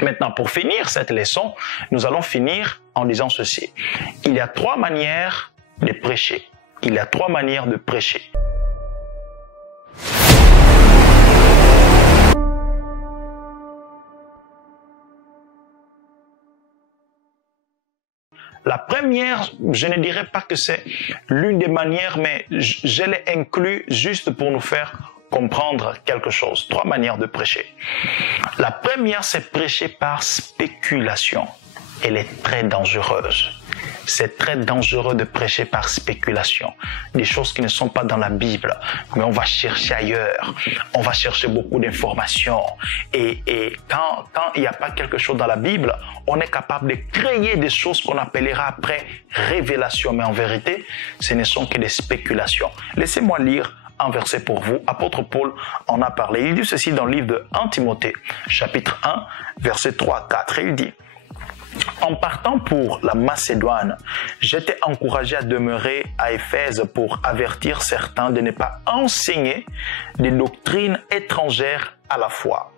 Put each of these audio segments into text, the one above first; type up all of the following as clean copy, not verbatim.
Maintenant, pour finir cette leçon, nous allons finir en disant ceci. Il y a 3 manières de prêcher. Il y a 3 manières de prêcher. La première, je ne dirais pas que c'est l'une des manières, mais je l'ai inclus juste pour nous faire comprendre quelque chose. 3 manières de prêcher. La première, c'est prêcher par spéculation. Elle est très dangereuse. C'est très dangereux de prêcher par spéculation. Des choses qui ne sont pas dans la Bible, mais on va chercher ailleurs. On va chercher beaucoup d'informations. Et quand il n'y a pas quelque chose dans la Bible, on est capable de créer des choses qu'on appellera après révélation. Mais en vérité, ce ne sont que des spéculations. Laissez-moi lire un verset pour vous. Apôtre Paul en a parlé. Il dit ceci dans le livre de 1 Timothée, chapitre 1, versets 3 à 4. Il dit: en partant pour la Macédoine, j'étais encouragé à demeurer à Éphèse pour avertir certains de ne pas enseigner des doctrines étrangères à la foi,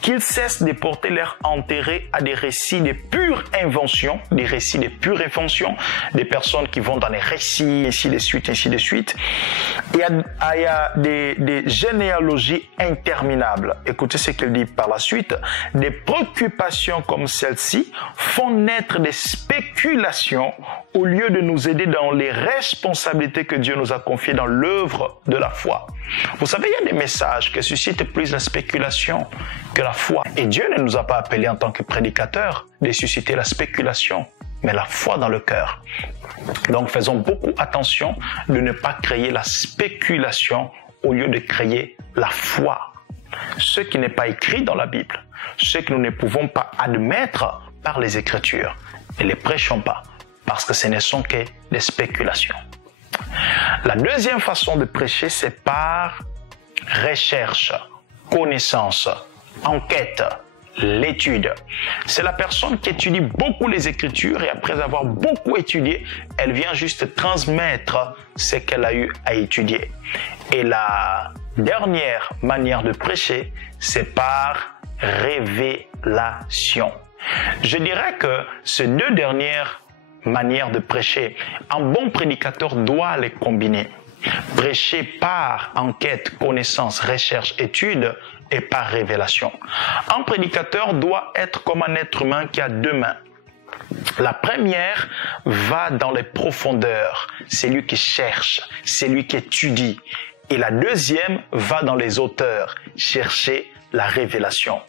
qu'ils cessent de porter leur intérêt à des récits de pure invention, des personnes qui vont dans les récits, ainsi de suite, et à des généalogies interminables. Écoutez ce qu'il dit par la suite. Des préoccupations comme celle-ci font naître des spéculations au lieu de nous aider dans les responsabilités que Dieu nous a confiées dans l'œuvre de la foi. Vous savez, il y a des messages qui suscitent plus la spéculation que la foi. Et Dieu ne nous a pas appelés en tant que prédicateurs de susciter la spéculation, mais la foi dans le cœur. Donc faisons beaucoup attention de ne pas créer la spéculation au lieu de créer la foi. Ce qui n'est pas écrit dans la Bible, ce que nous ne pouvons pas admettre par les Écritures, ne les prêchons pas, parce que ce ne sont que des spéculations. La deuxième façon de prêcher, c'est par recherche, connaissance, enquête, l'étude. C'est la personne qui étudie beaucoup les Écritures et après avoir beaucoup étudié, elle vient juste transmettre ce qu'elle a eu à étudier. Et la dernière manière de prêcher, c'est par révélation. Je dirais que ces 2 dernières manières de prêcher, un bon prédicateur doit les combiner. Prêcher par enquête, connaissance, recherche, étude et par révélation. Un prédicateur doit être comme un être humain qui a 2 mains. La première va dans les profondeurs, c'est lui qui cherche, c'est lui qui étudie. Et la deuxième va dans les hauteurs, chercher la révélation.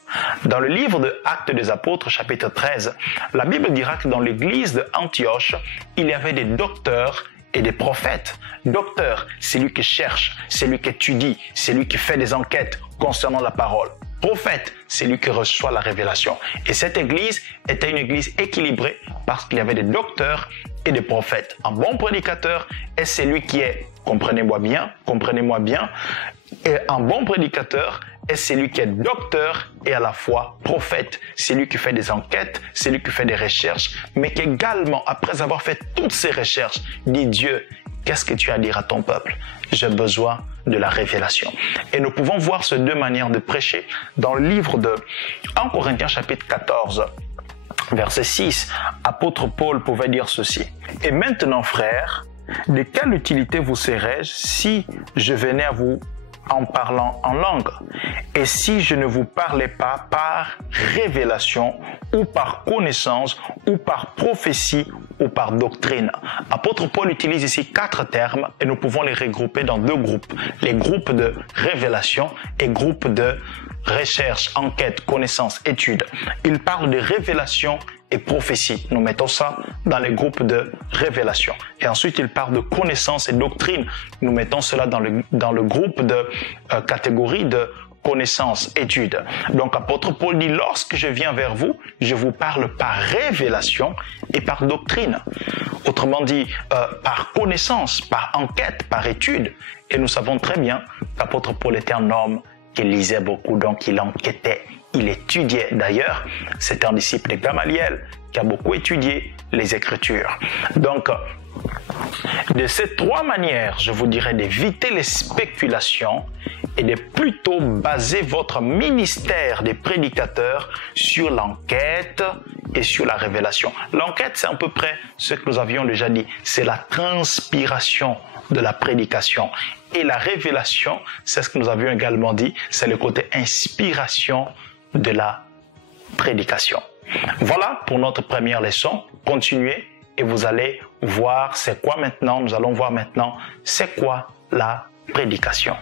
Dans le livre de Actes des Apôtres, chapitre 13, la Bible dira que dans l'église d'Antioche, il y avait des docteurs et des prophètes. Docteur, c'est lui qui cherche, c'est lui qui étudie, c'est lui qui fait des enquêtes concernant la parole. Prophète, c'est lui qui reçoit la révélation. Et cette église était une église équilibrée parce qu'il y avait des docteurs et des prophètes. Un bon prédicateur est celui qui est, comprenez-moi bien, et un bon prédicateur est celui qui est docteur et à la fois prophète. C'est lui qui fait des enquêtes, c'est lui qui fait des recherches, mais qui également, après avoir fait toutes ces recherches, dit: Dieu, qu'est-ce que tu as à dire à ton peuple? J'ai besoin de la révélation. Et nous pouvons voir ces 2 manières de prêcher dans le livre de 1 Corinthiens chapitre 14, verset 6. Apôtre Paul pouvait dire ceci: et maintenant, frères, de quelle utilité vous serais-je si je venais à vous en parlant en langue? Et si je ne vous parlais pas par révélation ou par connaissance ou par prophétie ou par doctrine? Apôtre Paul utilise ici 4 termes et nous pouvons les regrouper dans 2 groupes. Les groupes de révélation et groupes de recherche, enquête, connaissance, étude. Il parle de révélation et prophétie. Nous mettons ça dans les groupes de révélation. Et ensuite, il parle de connaissance et doctrine. Nous mettons cela dans le groupe de catégorie de connaissance, étude. Donc, apôtre Paul dit: lorsque je viens vers vous, je vous parle par révélation et par doctrine. Autrement dit, par connaissance, par enquête, par étude. Et nous savons très bien qu'apôtre Paul était un homme qui lisait beaucoup, donc il enquêtait. Il étudiait. D'ailleurs, c'est un disciple de Gamaliel qui a beaucoup étudié les Écritures. Donc, De ces trois manières, je vous dirais d'éviter les spéculations et de plutôt baser votre ministère des prédicateurs sur l'enquête et sur la révélation. L'enquête, c'est à peu près ce que nous avions déjà dit, c'est la transpiration de la prédication. Et la révélation, c'est ce que nous avions également dit, c'est le côté inspiration de la prédication. Voilà pour notre première leçon. Continuez et vous allez voir c'est quoi maintenant. Nous allons voir maintenant c'est quoi la prédication.